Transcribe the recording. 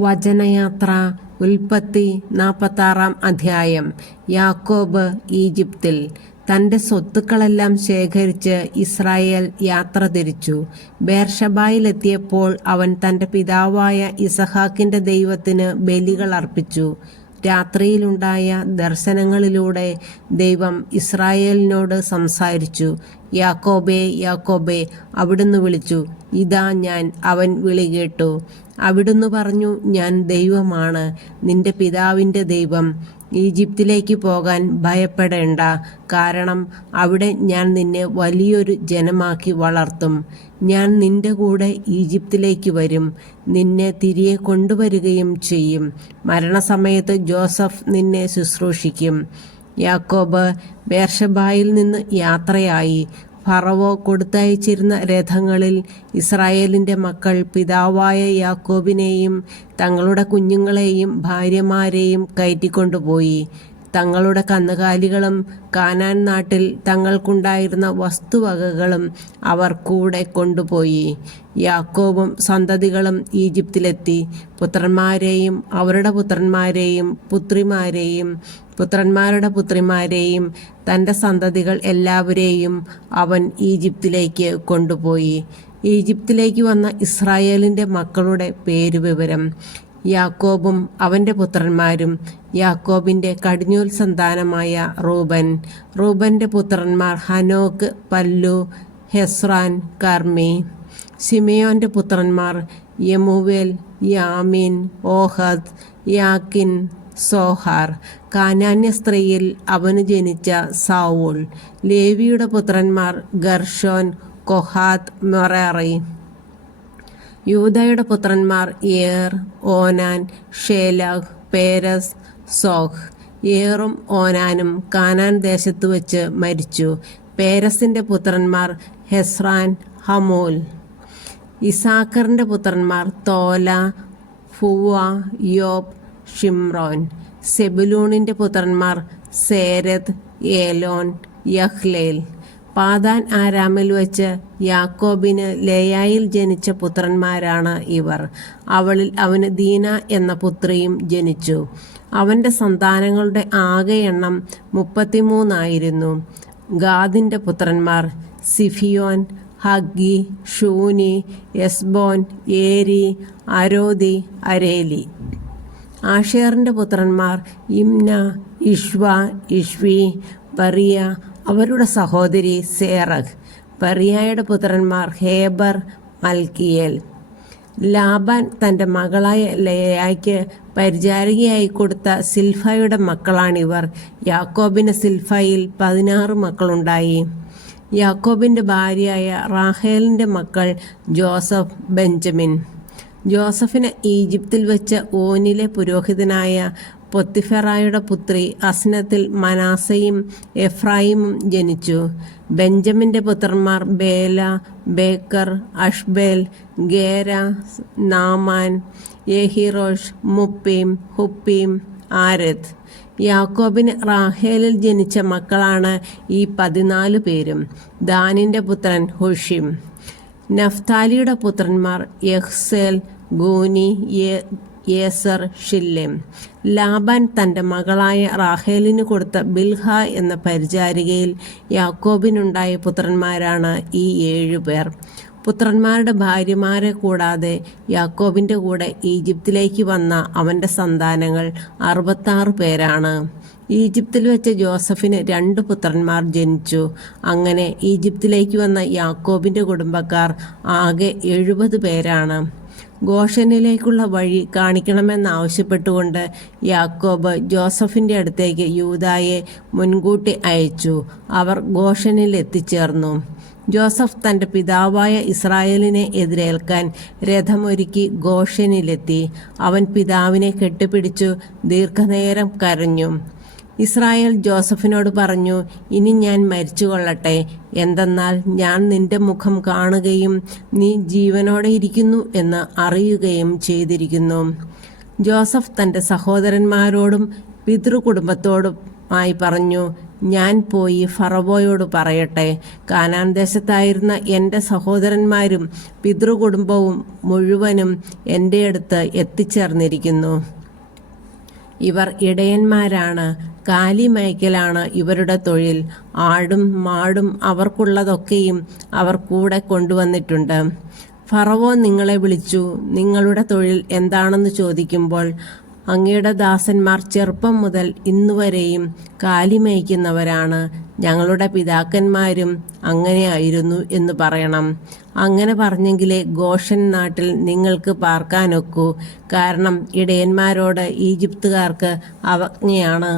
വചനയാത്ര ഉൽപ്പത്തി 46 അധ്യായം. യാക്കോബ് ഈജിപ്തിൽ. തൻ്റെ സ്വത്തുക്കളെല്ലാം ശേഖരിച്ച് ഇസ്രായേൽ യാത്ര തിരിച്ചു. ബേർഷബായിലെത്തിയപ്പോൾ അവൻ തൻ്റെ പിതാവായ ഇസഹാക്കിൻ്റെ ദൈവത്തിന് ബലികൾ അർപ്പിച്ചു. രാത്രിയിലുണ്ടായ ദർശനങ്ങളിലൂടെ ദൈവം ഇസ്രായേലിനോട് സംസാരിച്ചു. യാക്കോബേ, യാക്കോബേ, അവിടുന്ന് വിളിച്ചു. ഇതാ ഞാൻ. അവൻ വിളി കേട്ടു. അവിടുന്ന് പറഞ്ഞു, ഞാൻ ദൈവമാണ്, നിന്റെ പിതാവിൻ്റെ ദൈവം. ഈജിപ്തിലേക്ക് പോകാൻ ഭയപ്പെടേണ്ട, കാരണം അവിടെ ഞാൻ നിന്നെ വലിയൊരു ജനമാക്കി വളർത്തും. ഞാൻ നിന്റെ കൂടെ ഈജിപ്തിലേക്ക് വരും, നിന്നെ തിരികെ കൊണ്ടുവരികയും ചെയ്യും. മരണസമയത്ത് ജോസഫ് നിന്നെ ശുശ്രൂഷിക്കും. യാക്കോബ് ബേർഷബായിൽ നിന്ന് യാത്രയായി. ഫറവോ കൊടുത്തയച്ചിരുന്ന രഥങ്ങളിൽ ഇസ്രായേലിൻ്റെ മക്കൾ പിതാവായ യാക്കോബിനെയും തങ്ങളുടെ കുഞ്ഞുങ്ങളെയും ഭാര്യമാരെയും കയറ്റിക്കൊണ്ടുപോയി. തങ്ങളുടെ കന്നുകാലികളും കാനാൻ നാട്ടിൽ തങ്ങൾക്കുണ്ടായിരുന്ന വസ്തുവകകളും അവർ കൂടെ കൊണ്ടുപോയി. യാക്കോബും സന്തതികളും ഈജിപ്തിലെത്തി. പുത്രന്മാരെയും അവരുടെ പുത്രന്മാരെയും പുത്രിമാരെയും പുത്രന്മാരുടെ പുത്രിമാരെയും തൻ്റെ സന്തതികൾ എല്ലാവരെയും അവൻ ഈജിപ്തിലേക്ക് കൊണ്ടുപോയി. ഈജിപ്തിലേക്ക് വന്ന ഇസ്രായേലിൻ്റെ മക്കളുടെ പേരുവിവരം. യാക്കോബും അവൻ്റെ പുത്രന്മാരും. യാക്കോബിൻ്റെ കടിഞ്ഞൂൽ സന്താനമായ റൂബൻ. റൂബൻ്റെ പുത്രന്മാർ ഹനോക്ക്, പല്ലു, ഹെസ്രാൻ, കർമ്മി. ശിമെയോൻ്റെ പുത്രന്മാർ യെമൂവേൽ, യാമീൻ, ഓഹദ്, യാക്കിൻ, സോഹാർ. കാനാന്യ സ്ത്രീയിൽ അവന് ജനിച്ച സൗൾ. ലേവിയുടെ പുത്രന്മാർ ഗർഷോൻ, കൊഹാത്ത്, മെറാറി. യൂദയുടെ പുത്രന്മാർ ഏർ, ഓനാൻ, ഷേലാഹ്, പേരസ്, സോഹ്. ഏറും ഓനാനും കാനാൻ ദേശത്ത് വെച്ച് മരിച്ചു. പേരസിൻ്റെ പുത്രന്മാർ ഹെസ്രാൻ, ഹമൂൽ. ഇസാക്കറിൻ്റെ പുത്രന്മാർ തോല, ഫുവ, യോബ്, ഷിമ്രോൻ. സെബുലൂണിൻ്റെ പുത്രന്മാർ സേരദ്, ഏലോൻ, യഹ്ലേൽ. പാദാൻ ആരാമിൽ വെച്ച് യാക്കോബിന് ലേയായിൽ ജനിച്ച പുത്രന്മാരാണ് ഇവർ. അവളിൽ അവന് ദീന എന്ന പുത്രിയും ജനിച്ചു. അവൻ്റെ സന്താനങ്ങളുടെ ആകെ എണ്ണം 33 ഗാദിൻ്റെ പുത്രന്മാർ സിഫിയോൻ, ഹഗ്ഗി, ഷൂനി, എസ്ബോൻ, ഏരി, അരോദി, അരേലി. ആഷേറിൻ്റെ പുത്രന്മാർ ഇംന, ഇഷ്വ, ഇഷ്വി, പറിയ, അവരുടെ സഹോദരി സേറഹ്. പറിയായുടെ പുത്രന്മാർ ഹേബർ, മൽക്കിയേൽ. ലാബാൻ തൻ്റെ മകളായ ലേയായ്ക്ക് പരിചാരികയായി കൊടുത്ത സിൽഫയുടെ മക്കളാണിവർ. യാക്കോബിന് സിൽഫയിൽ 16 മക്കളുണ്ടായി. യാക്കോബിൻ്റെ ഭാര്യയായ റാഹേലിൻ്റെ മക്കൾ ജോസഫ്, ബെഞ്ചമിൻ. ജോസഫിന് ഈജിപ്തിൽ വെച്ച് ഓനിലെ പുരോഹിതനായ പൊത്തിഫെറായുടെ പുത്രി അസ്നത്തിൽ മനാസയും എഫ്രായിമും ജനിച്ചു. ബെഞ്ചമിൻ്റെ പുത്രന്മാർ ബേല, ബേക്കർ, അഷ്ബേൽ, ഗേര, നാമാൻ, യെഹിറോഷ്, മുപ്പീം, ഹുപ്പീം, ആരദ്. യാക്കോബിന് റാഹേലിൽ ജനിച്ച മക്കളാണ് ഈ 14 പേരും. ദാനിൻ്റെ പുത്രൻ ഹുഷിം. നഫ്താലിയുടെ പുത്രന്മാർ യഹ്സേൽ, ഗൂനി, യേസർ, ഷില്ലേം. ലാബാൻ തൻ്റെ മകളായ റാഹേലിന് കൊടുത്ത ബിൽഹ എന്ന പരിചാരികയിൽ യാക്കോബിനുണ്ടായ പുത്രന്മാരാണ് ഈ 7 പേർ. പുത്രന്മാരുടെ ഭാര്യമാരെ കൂടാതെ യാക്കോബിൻ്റെ കൂടെ ഈജിപ്തിലേക്ക് വന്ന അവൻ്റെ സന്താനങ്ങൾ 66 പേരാണ്. ഈജിപ്തിൽ വെച്ച് ജോസഫിന് 2 പുത്രന്മാർ ജനിച്ചു. അങ്ങനെ ഈജിപ്തിലേക്ക് വന്ന യാക്കോബിൻ്റെ കുടുംബക്കാർ ആകെ 70 പേരാണ്. ഗോഷനിലേക്കുള്ള വഴി കാണിക്കണമെന്നാവശ്യപ്പെട്ടുകൊണ്ട് യാക്കോബ് ജോസഫിൻ്റെ അടുത്തേക്ക് യൂദായെ മുൻകൂട്ടി അയച്ചു. അവർ ഗോഷനിൽ എത്തിച്ചേർന്നു. ജോസഫ് തൻ്റെ പിതാവായ ഇസ്രായേലിനെ എതിരേൽക്കാൻ രഥമൊരുക്കി ഗോഷനിലെത്തി. അവൻ പിതാവിനെ കെട്ടിപ്പിടിച്ചു ദീർഘനേരം കരഞ്ഞു. ഇസ്രായേൽ ജോസഫിനോട് പറഞ്ഞു, ഇനി ഞാൻ മരിച്ചുകൊള്ളട്ടെ, എന്തെന്നാൽ ഞാൻ നിന്റെ മുഖം കാണുകയും നീ ജീവനോടെ ഇരിക്കുന്നു എന്ന് അറിയുകയും ചെയ്തിരിക്കുന്നു. ജോസഫ് തൻ്റെ സഹോദരന്മാരോടും പിതൃകുടുംബത്തോടുമായി പറഞ്ഞു, ഞാൻ പോയി ഫറവോയോട് പറയട്ടെ, കാനാൻ ദേശത്തായിരുന്ന എൻ്റെ സഹോദരന്മാരും പിതൃകുടുംബവും മുഴുവനും എൻ്റെ അടുത്ത് എത്തിച്ചേർന്നിരിക്കുന്നു. ഇവർ ഇടയന്മാരാണ്, കാലിമേയ്ക്കലാണ് ഇവരുടെ തൊഴിൽ. ആടും മാടും അവർക്കുള്ളതൊക്കെയും അവർ കൂടെ കൊണ്ടുവന്നിട്ടുണ്ട്. ഫറവോ നിങ്ങളെ വിളിച്ചു നിങ്ങളുടെ തൊഴിൽ എന്താണെന്ന് ചോദിക്കുമ്പോൾ അങ്ങയുടെ ദാസന്മാർ ചെറുപ്പം മുതൽ ഇന്നുവരെയും കാലിമേയ്ക്കുന്നവരാണ്, ഞങ്ങളുടെ പിതാക്കന്മാരും അങ്ങനെയായിരുന്നു എന്ന് പറയണം. അങ്ങനെ പറഞ്ഞെങ്കിലേ ഗോഷൻ നാട്ടിൽ നിങ്ങൾക്ക് പാർക്കാനൊക്കൂ. കാരണം ഇടയന്മാരോട് ഈജിപ്തുകാർക്ക് അവജ്ഞയാണ്.